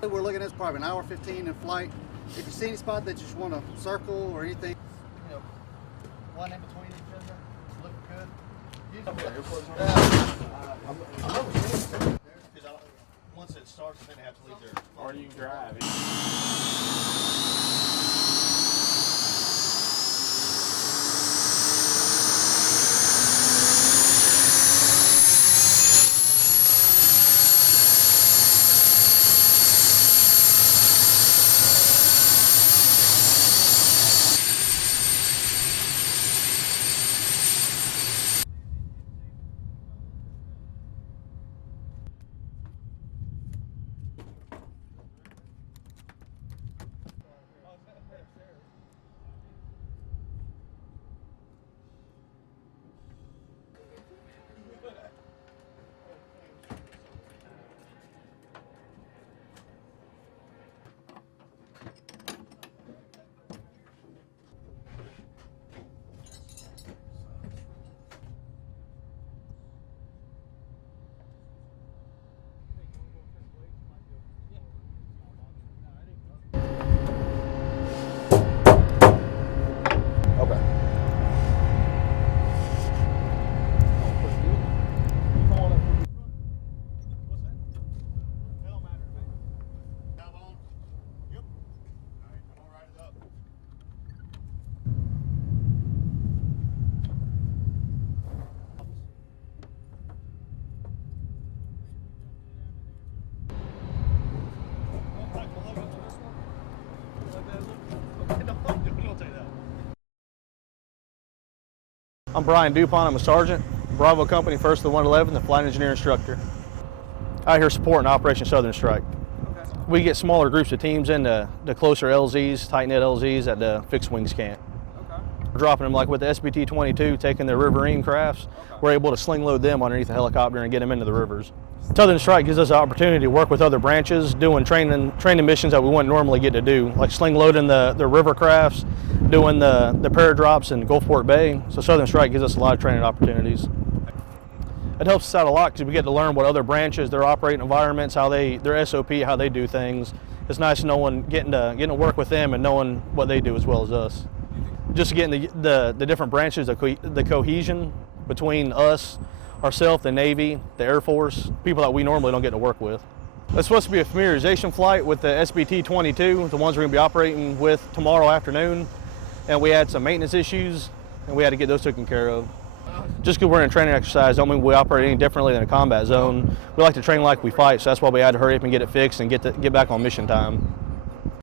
We're looking at this probably an hour 15 in flight. If you see any spot that you just want to circle or anything, you know, one in between each other, looking good. Once it starts, then they have to leave there. Or you can drive. I'm Brian Dupont. I'm a sergeant, Bravo Company, 1st of the 111, the flight engineer instructor. Out here supporting Operation Southern Strike. Okay. We get smaller groups of teams in the closer LZs, tight-knit LZs at the fixed wings camp. Okay. We're dropping them like with the SBT-22, taking their riverine crafts. Okay. We're able to sling load them underneath the helicopter and get them into the rivers. Southern Strike gives us the opportunity to work with other branches, doing training missions that we wouldn't normally get to do, like sling loading the river crafts, doing the paradrops in Gulfport Bay. So Southern Strike gives us a lot of training opportunities. It helps us out a lot because we get to learn what other branches, their operating environments, their SOP, how they do things. It's nice knowing, getting to work with them and knowing what they do as well as us. Just getting the different branches, the cohesion between us, ourselves, the Navy, the Air Force, people that we normally don't get to work with. It's supposed to be a familiarization flight with the SBT-22, the ones we're going to be operating with tomorrow afternoon. And we had some maintenance issues, and we had to get those taken care of. Just because we're in a training exercise don't mean we operate any differently than a combat zone. We like to train like we fight, so that's why we had to hurry up and get it fixed and get back on mission time.